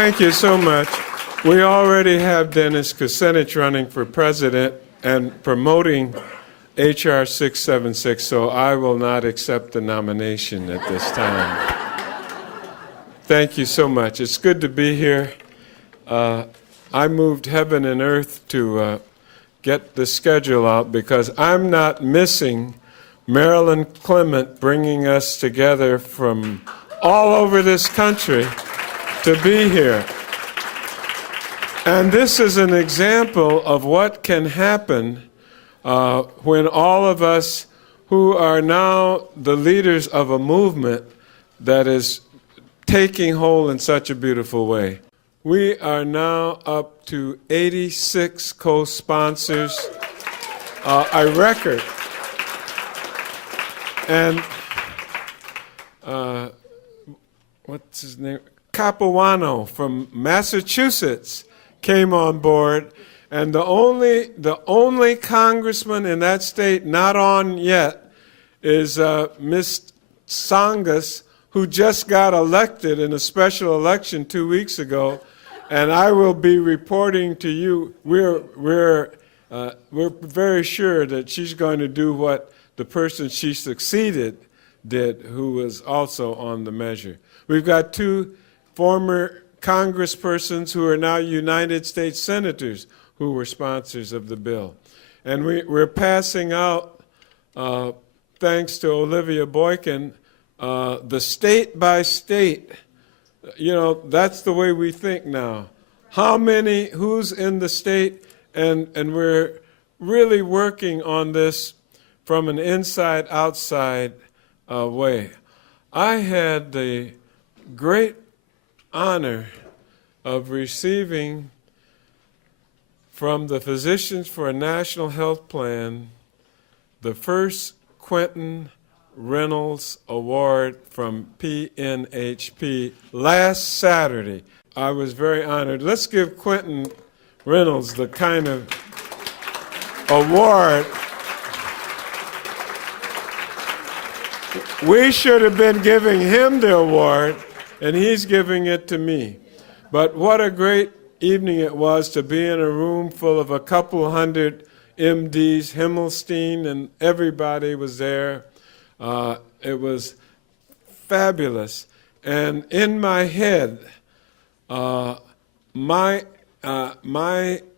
Thank you so much. We already have Dennis Kucinich running for president and promoting H.R. 676, so I will not accept the nomination at this time. Thank you so much. It's good to be here. I moved heaven and earth to get the schedule out because I'm not missing Marilyn Clement bringing us together from all over this country to be here. And this is an example of what can happen when all of us who are now the leaders of a movement that is taking hold in such a beautiful way. We are now up to 86 co-sponsors, a record. And what's his name? Capuano from Massachusetts came on board, and the only congressman in that state not on yet is Ms. Sangas, who just got elected in a special election 2 weeks ago, and I will be reporting to you. We're very sure that she's going to do what the person she succeeded did, who was also on the measure. We've got two former congresspersons who are now United States senators who were sponsors of the bill. And we're passing out, thanks to Olivia Boykin, the state by state. You know, that's the way we think now. Who's in the state, and we're really working on this from an inside-outside way. I had the great honor of receiving from the Physicians for a National Health Plan the first Quentin Reynolds Award from PNHP last Saturday. I was very honored. Let's give Quentin Reynolds the kind of award. We should have been giving him the award, and he's giving it to me. But what a great evening it was to be in a room full of a couple hundred MDs, Himmelstein, and everybody was there. It was fabulous. And in my head, my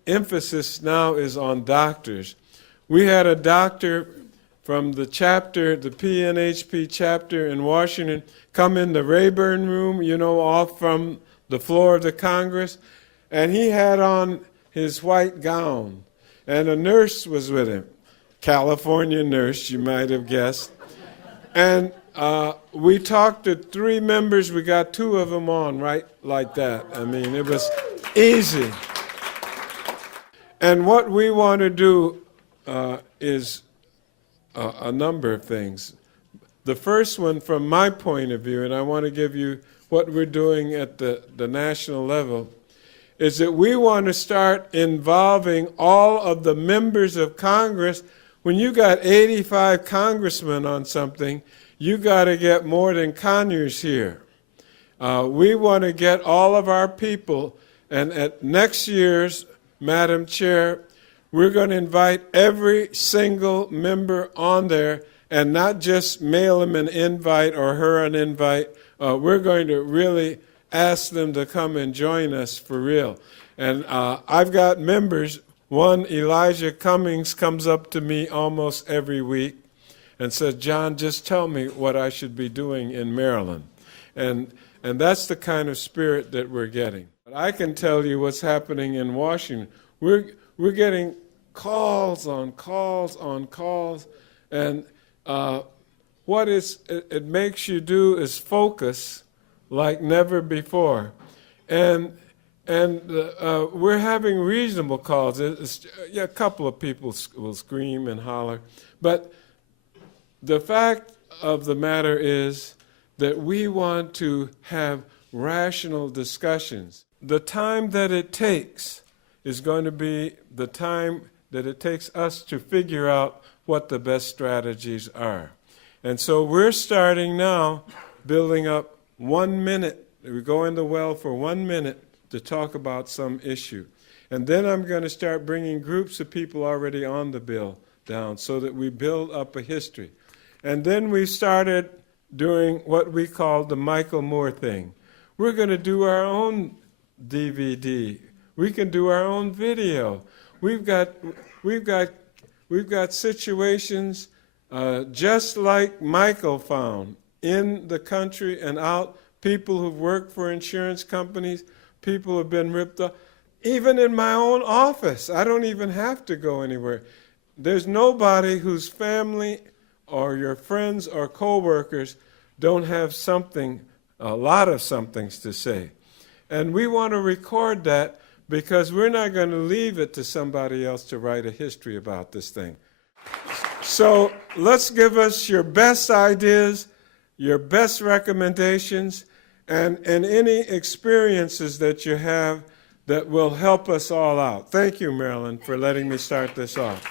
emphasis now is on doctors. We had a doctor from the chapter, the PNHP chapter in Washington, come in the Rayburn room, you know, off from the floor of the Congress, and he had on his white gown, and a nurse was with him, California nurse, you might have guessed. And we talked to three members, we got two of them on right like that. I mean, it was easy. And what we want to do is a number of things. The first one, from my point of view, and I want to give you what we're doing at the national level, is that we want to start involving all of the members of Congress. When you got 85 congressmen on something, you got to get more than Conyers here. We want to get all of our people, and at next year's, Madam Chair, we're going to invite every single member on there and not just mail them an invite or her an invite. We're going to really ask them to come and join us for real. And I've got members. One, Elijah Cummings, comes up to me almost every week and says, John, just tell me what I should be doing in Maryland. And that's the kind of spirit that we're getting. But I can tell you what's happening in Washington. We're getting calls on calls on calls, and what it makes you do is focus like never before. And we're having reasonable calls. A couple of people will scream and holler, but the fact of the matter is that we want to have rational discussions. The time that it takes is going to be the time that it takes us to figure out what the best strategies are. And so we're starting now building up 1 minute. We go in the well for 1 minute to talk about some issue. And then I'm going to start bringing groups of people already on the bill down so that we build up a history. And then we started doing what we call the Michael Moore thing. We're going to do our own DVD. We can do our own video. We've got situations just like Michael found in the country and out. People who've worked for insurance companies, people who've been ripped off. Even in my own office, I don't even have to go anywhere. There's nobody whose family or your friends or coworkers don't have something, a lot of somethings to say. And we want to record that because we're not going to leave it to somebody else to write a history about this thing. So let's give us your best ideas, your best recommendations, and any experiences that you have that will help us all out. Thank you, Marilyn, for letting me start this off.